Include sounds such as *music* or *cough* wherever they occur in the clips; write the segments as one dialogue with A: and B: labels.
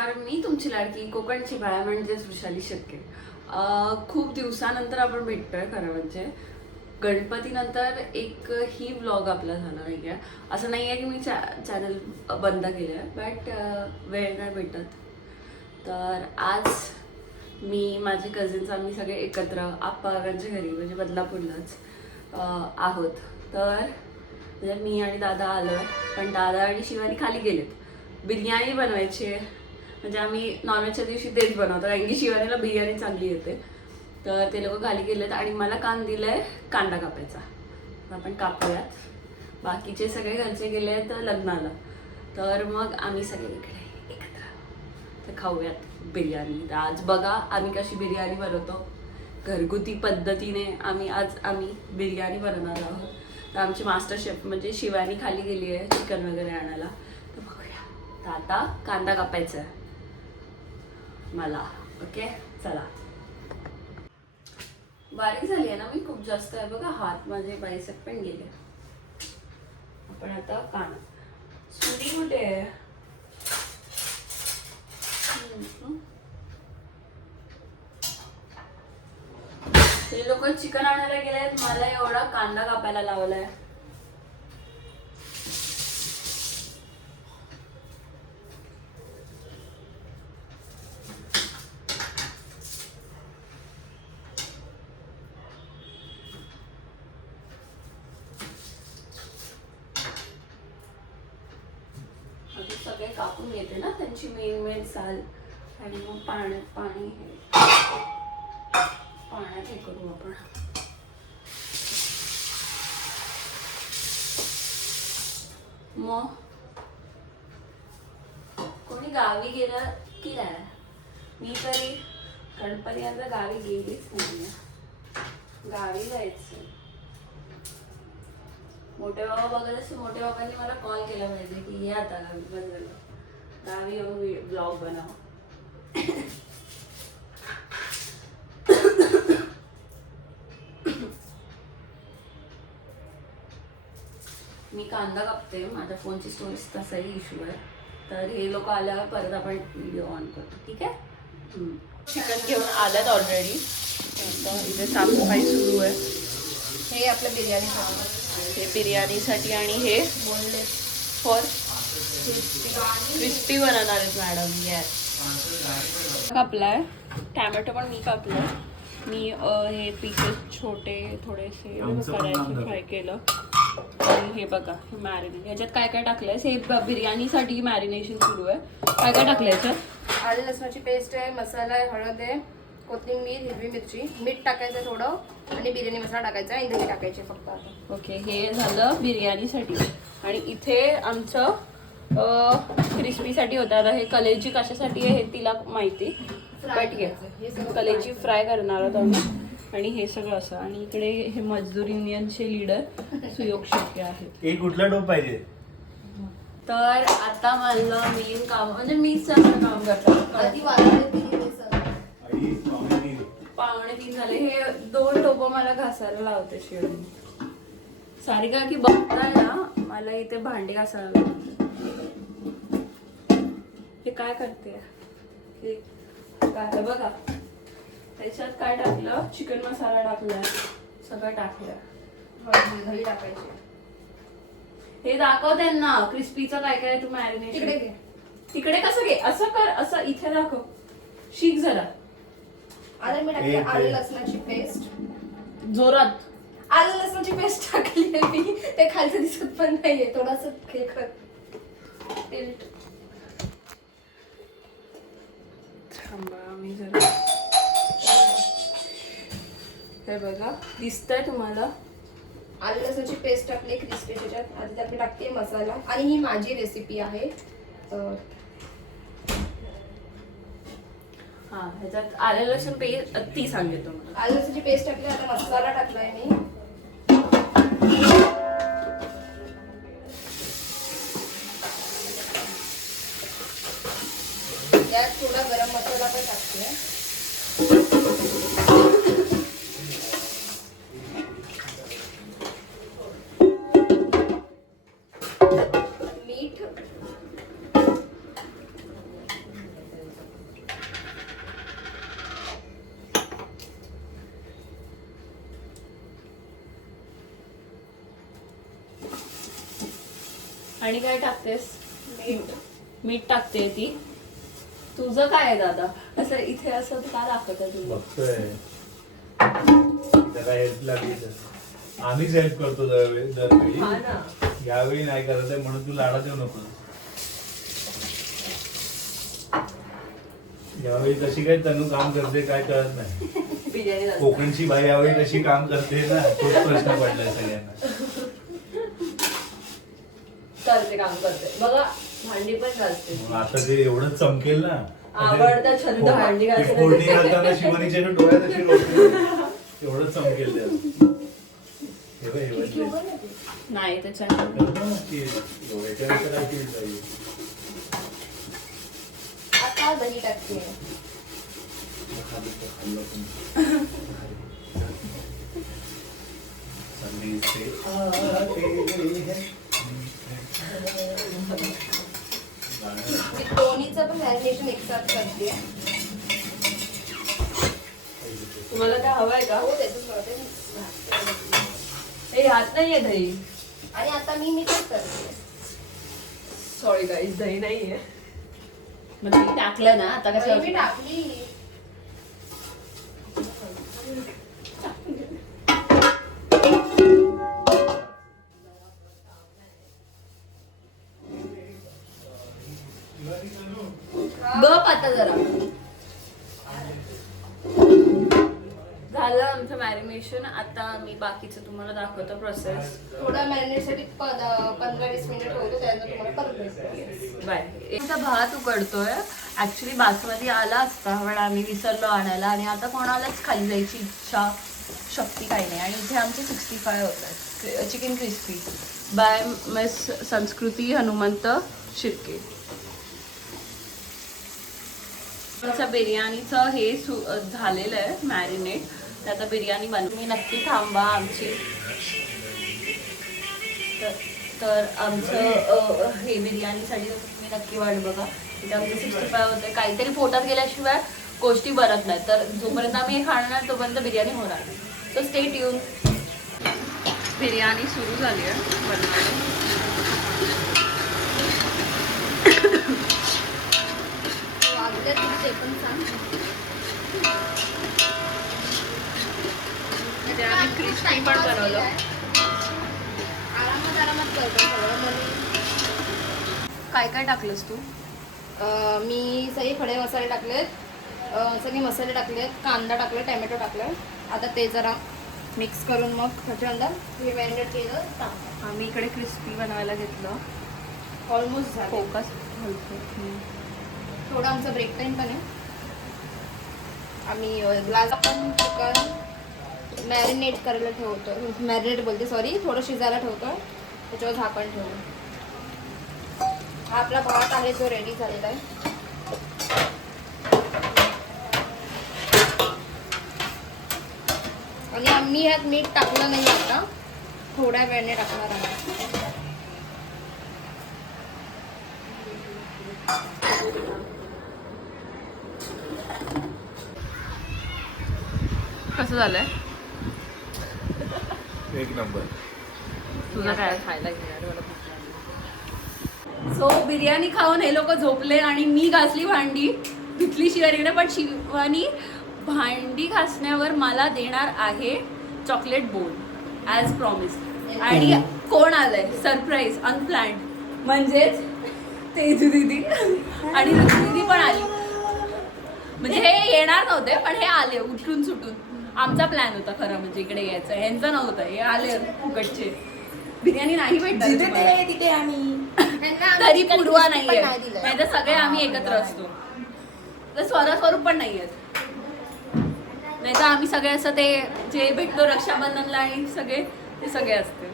A: नमस्कार मी तुमची लाडकी कोकणची बाळा म्हणजेच वृषाली शेटके खूप दिवसानंतर आपण भेटतोय खरं म्हणजे. गणपतीनंतर एक ही व्लॉग आपला झाला नाही आहे असं नाही आहे की मी चॅ चॅनल बंद केलं आहे बट वेळ नाही भेटत. तर आज मी माझे कझिन्स आम्ही सगळे एकत्र आप्पाच्या घरी म्हणजे बदलापूरलाच आहोत. तर म्हणजे मी आणि दादा आलो पण दादा आणि शिवानी खाली गेलेत. बिर्याणी बनवायची आहे. म्हणजे आम्ही नॉनव्हेजच्या दिवशी तेच बनवतो. कारण की शिवानीला बिर्याणी चांगली येते. तर ते लोक खाली गेलेत आणि मला काम दिलंय कांदा कापायचा. आपण कापूयात. बाकीचे सगळे घरचे गेले आहेत लग्नाला. तर मग आम्ही सगळे इकडे एकत्र. तर खाऊयात बिर्याणी. तर आज बघा आम्ही कशी बिर्याणी बनवतो. घरगुती पद्धतीने आम्ही आज आम्ही बिर्याणी बनवणार आहोत. तर आमची मास्टर शेफ म्हणजे शिवानी खाली गेली आहे चिकन वगैरे आणायला. तर बघूया. तर आता कांदा कापायचा आहे. मला. ओके चला. बारीक झाली आहे ना मी? खूप जास्त आहे बघा. हात माझे बाईसेप पण गेले. आपण आता कांदा सुरी कुठे आहे? लोक चिकन आणायला गेलेत. मला एवढा कांदा कापायला लावलाय. सगळे येते ना त्यांची मेन मेन साल. आणि मग पाण्यात पाणी हे. पाण्यात हे करू आपण. मग? कोणी गावी गेलं की नाही? मी तरी गणपती आता गावी गेलीच नाही गावी जायचं. मोठ्या बाबा बघत असते मोठ्या बाबांनी मला कॉल केला पाहिजे की ये आता गावी बस झालं. गावी येऊन ब्लॉग बनव मी कांदा कापते माझ्या फोनची स्टोरेज तसाही इश्यू आहे. तर हे लोक आल्यावर परत आपण व्हिडिओ ऑन करतो ठीक आहे? चिकन घेऊन आल्यात ऑलरेडी इथे साफसफाई सुरू आहे.
B: हे आपलं बिर्याणी
A: हे बिर्याणीसाठी आणि हे
B: बोलले
A: फॉर क्रिस्पी बनवणार आहेत मॅडम येस कापलाय. टॅमॅटो पण मी कापलाय. मी हे पीसेस छोटे थोडेसे करायचे फ्राय केलं. आणि हे बघा हे मॅरिनेट ह्याच्यात काय काय टाकलंय? हे ब- बिर्याणीसाठी मॅरिनेशन सुरू आहे. काय काय टाकलंय याच्यात?
B: आले लसणाची पेस्ट आहे मसाला आहे हळद आहे कोथिंबीर हिरवी मिरची. मीठ टाकायचं थोडं आणि बिर्याणी मसाला टाकायचा आणि दही टाकायचे फक्त आता.
A: ओके हे झालं बिर्याणीसाठी. आणि इथे आमचं क्रिस्पीसाठी होतं. आता हे कलेजी कशासाठी आहे हे तिला माहिती. बट.
B: हे सगळं
A: कलेजी फ्राय करणार आहोत आम्ही. आणि हे सगळं असं. आणि इकडे हे मजदूर युनियनचे लीडर सुयोग शेट्टी आहेत.
C: एक कुठला टोप पाहिजे.
A: तर आता मला मेन काम म्हणजे मीच जास्त काम करतात
B: सगळं.
C: अडीच पावणे तीन.
A: झाले. हे दोन टोपं मला घासायला लावते शिवणी. सारिका की बघताय ना मला इथे भांडी घासायला लावते. हे काय करते? हे काय बघा. त्याच्यात काय टाकलं? चिकन मसाला टाकलाय. सगळं टाकलं
B: हळद दही टाकायची.
A: हे दाखव त्यांना. क्रिस्पीचं काय काय तू
B: तिकडे
A: मॅरिनेशन
B: घे.
A: तिकडे कसं घे? असं कर. असं इथे दाखव. शिक जरा.
B: आलं मी टाकते आलं लसणाची पेस्ट
A: जोरात.
B: आलं लसणाची पेस्ट टाकली मी. ते खालचं दिसत पण नाहीये. थोडस हे कर.
A: थांबा मी जरा हे बघा दिसतंय तुम्हाला?
B: आलं लसणाची पेस्ट टाकली क्रिस्पी त्याच्यात आधी त्यात मी टाकते मसाला. आणि ही माझी रेसिपी आहे.
A: हा ह्याच्यात आले लसूण पेस्ट ती सांगते तुम्हाला.
B: आलं लसणाची पेस्ट टाकली आता मसाला टाकलाय मी. यात थोडा गरम मसाला पण टाकते. मीठ.
A: आणि काय टाकतेस? मीठ. मीठ टाकते ती. तुझं काय आहे दादा? असं इथे असं का दाखवत
C: आम्हीच हेल्प करतो दरवेळी.
A: हा
C: दरवेळी
A: ना.
C: यावेळी नाही करत आहे म्हणून तू लाडात येऊ नको. यावेळी कशी काय तनू काम करते काय कळत नाही. कोकणची बाई यावेळी कशी काम करते ना तोच प्रश्न पडलाय सगळ्यांना.
A: करते काम करते. बघा भांडी पण घालते
C: मग आता ते एवढं चमकेल ना
A: आवडतं छंद भांडी घासायला.
C: फोडणी घालताना डोळ्यात अशी. एवढं चमकेल त्यात हे बघ, हे बघ.
A: नाही त्याच्याने
C: करतो ना की एवढ्याच्या नंतर काय केलं पाहिजे.
B: आता दही टाकते
C: खाल्लं तर खाल्लं पण. संधी से आते हैं.
B: मी दोन्हीचं पण मॅरिनेशन एकसाथ करते.
A: तुम्हाला काय हवंय का?
B: हो
A: हे हात नाहीये दही.
B: आणि आता मी मिक्स करते.
A: सॉरी गाईज दही नाहीये. मग दही टाकलं ना आता
B: दही मी
A: कसं
B: टाकली.
A: आता जरा. झालं आमचं मॅरिनेशन आता मी बाकीचं तुम्हाला दाखवतो प्रोसेस
B: थोडा मॅरिनेटसाठी पंधरा वीस मिनिट ठेवतो त्यानंतर तुम्हाला परत
A: बाय. भात उकडतोय. ऍक्च्युली बासमती आला असता पण आम्ही विसरलो आणायला. आणि आता कोणालाच खाली जायची इच्छा शक्ती काही नाही. आणि इथे आमचे सिक्स्टी फाय होत आहेत chicken crispy by miss Sanskruti Hanumant Shirke आमचं बिर्याणीचं हे सु झालेलं आहे मॅरिनेट तर आता बिर्याणी बनव मी नक्की थांबा आमची. तर- आमचं हे बिर्याणीसाठी तुम्ही नक्की वाट बघा. तिथे आमचं सिक्स्टी फाय होते. काहीतरी पोटात गेल्याशिवाय गोष्टी बनत नाही तर जोपर्यंत आम्ही हे खाणार तोपर्यंत बिर्याणी होणार सो तर स्टेट येऊन बिर्याणी सुरू झाली आहे बनवायला.
B: पण सांग.
A: इथे आम्ही क्रिस्पी पण बनवलं.
B: आरामात आरामात करतो सगळं मध्ये
A: काय काय टाकलंस तू?
B: मी सगळे खडे मसाले टाकलेत. सगळे मसाले टाकलेत. कांदा टाकले टॅमॅटो टाकलं. आता ते जरा मिक्स करून मग त्याच्यानंतर हे मॅरिनेट केलं टाकलं
A: आम्ही इकडे क्रिस्पी बनवायला घेतलं.
B: ऑलमोस्ट झालं.
A: फोकस घालतो
B: थोडा आमचा ब्रेक टाईम पण आहे. आम्ही ग्लास पण चिकन मॅरिनेट करायला ठेवतो. मॅरिनेट बोलते सॉरी थोडं शिजायला ठेवतो. त्याच्यावर झाकण ठेवतो. हा आपला भात आहे तो रेडी झालेला आहे. आणि आम्ही ह्यात मीठ टाकलं नाही आता. थोड्या वेळाने टाकणार आहे
A: कसं झालंय?
C: एक नंबर.
A: तुझं काय खायला सो बिर्याणी खाऊन हे लोक झोपले आणि मी घासली भांडी. धुतली शिवारीने पण शिवानी भांडी घासण्यावर मला देणार आहे चॉकलेट बोल ॲज प्रॉमिस आणि कोण आलंय? सरप्राईज अनप्लॅन्ड म्हणजेच तेजू दिदी. आणि दिदी पण आली. म्हणजे हे येणार नव्हते पण हे आले उठून सुटून. आमचा प्लॅन होता खरं म्हणजे इकडे यायचं. यांचं नव्हतं. हे आले फुकटचे. बिर्याणी नाही भेटणार.
B: तिथे आम्ही. *laughs*
A: तरी पुडवा नाहीये.
B: नाही
A: तर सगळे आम्ही एकत्र असतो. तर स्वरा स्वरूप पण नाहीयेत नाही तर आम्ही सगळे असं ते जे भेटतो रक्षाबंधनला आणि सगळे ते सगळे असते.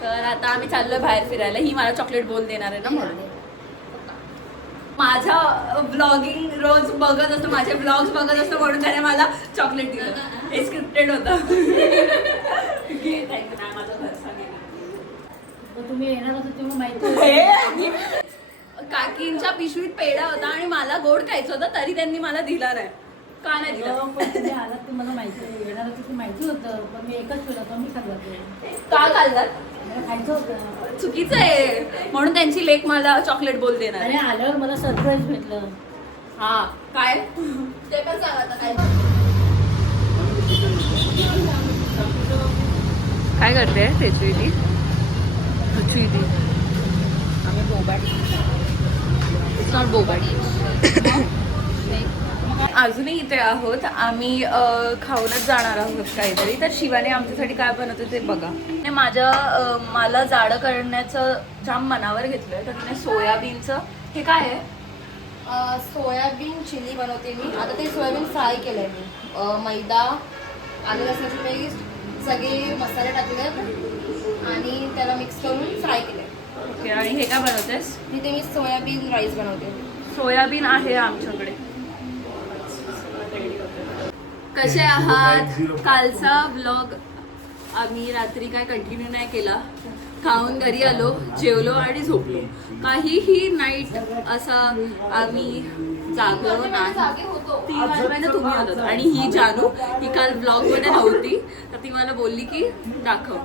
A: तर आता आम्ही चाललोय बाहेर फिरायला. ही मला चॉकलेट बोल देणार आहे ना म्हणून. माझा ब्लॉगिंग रोज बघत असतो माझे ब्लॉग्स बघत असतो म्हणून त्याने मला चॉकलेट दिलं. हे स्क्रिप्टेड होतं.
D: तुम्ही येणार होता तेव्हा माहिती
A: काकींच्या पिशवीत पेढा होता आणि मला गोड खायचं होतं तरी त्यांनी मला दिला नाही. का नाही दिला?
D: आलात ते मला माहिती येणार होतं ते माहिती होतं पण मी एकच केलं होतं मी खाल्लं
A: का खाल्लात चुकीचं आहे. म्हणून त्यांची लेख मला चॉकलेट बोल देणार
D: अरे आल्यावर मला सरप्राईज भेटलं.
A: हा काय?
B: ते पण सांग आता काय?
A: काय करते त्याची ती त्याची ती
B: आम्ही बोबाट
A: इट्स नॉट बोबाडी. *coughs* अजूनही इथे आहोत. आम्ही खाऊनच जाणार आहोत काहीतरी. तर शिवाने आमच्यासाठी काय बनवते ते बघा. माझ्या मला जाडं करण्याचं जाम मनावर घेतलंय. तर तिने सोयाबीनचं हे काय आहे?
B: सोयाबीन चिली बनवते मी. आता ते सोयाबीन फ्राय केलंय मी. मैदा आलं लसणाची पेस्ट सगळे मसाले टाकलेत आणि त्याला मिक्स करून फ्राय केलंय.
A: ओके आणि हे काय बनवतेस?
B: तिथे मी सोयाबीन राईस बनवते.
A: सोयाबीन आहे आमच्याकडे. कसे आहात? कालचा ब्लॉग आम्ही रात्री काय कंटिन्यू नाही केला. खाऊन घरी आलो जेवलो आणि झोपलो. काहीही नाईट असा आम्ही जागलो नाही.
B: जागे होतो.
A: ती वाजवायला तुम्ही होतात आणि ही जानू ही काल ब्लॉगमध्ये नव्हती. तर ती मला बोलली की दाखव.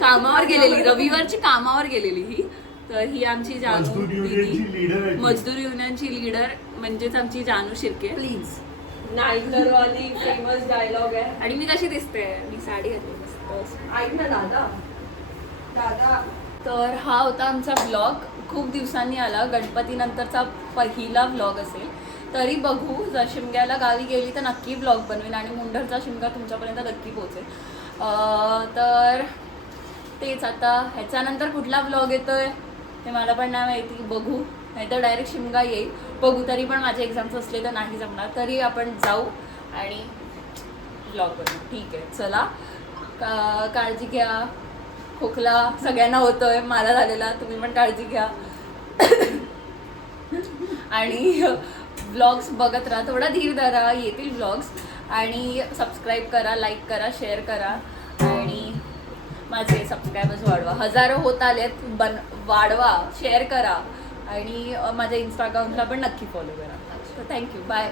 A: कामावर गेलेली रविवारची कामावर गेलेली ही. तर ही आमची जानू दीदी. मजदूर युनियनची लीडर म्हणजेच आमची जानू शिर्के.
B: प्लीज
A: नाईटर वाली फेमस डायलॉग आहे. आणि मी कशी दिसते मी साडी घातली मस्त. ऐक ना दादा. दादा. तर हा होता आमचा ब्लॉग खूप दिवसांनी आला. गणपती नंतरचा पहिला ब्लॉग असेल. तरी बघू. जर शिमग्याला गावी गेली तर नक्की ब्लॉग बनवेल आणि मुंढरचा शिमगा तुमच्यापर्यंत नक्की पोहोचेल. तर तेच आता. ह्याच्यानंतर कुठला ब्लॉग येतोय? ते मला पण नाही माहिती. बघू. नाही तर डायरेक्ट शिमगा येईल. बघू तरी पण माझे एक्झाम्स असले तर नाही जमणार. तरी आपण जाऊ आणि ब्लॉग बनवू. ठीक आहे चला. का काळजी घ्या. खोकला सगळ्यांना होतोय. मला झालेला. तुम्ही पण काळजी घ्या. आणि ब्लॉग्स बघत राहा. थोडा धीर धरा. येतील ब्लॉग्स आणि सबस्क्राईब करा लाईक करा शेअर करा. आणि माझे सबस्क्रायबर्स वाढवा. हजारो होत आलेत. बन वाढवा. शेअर करा. आणि माझ्या इंस्टाग्रामला पण नक्की फॉलो करा. Thank you bye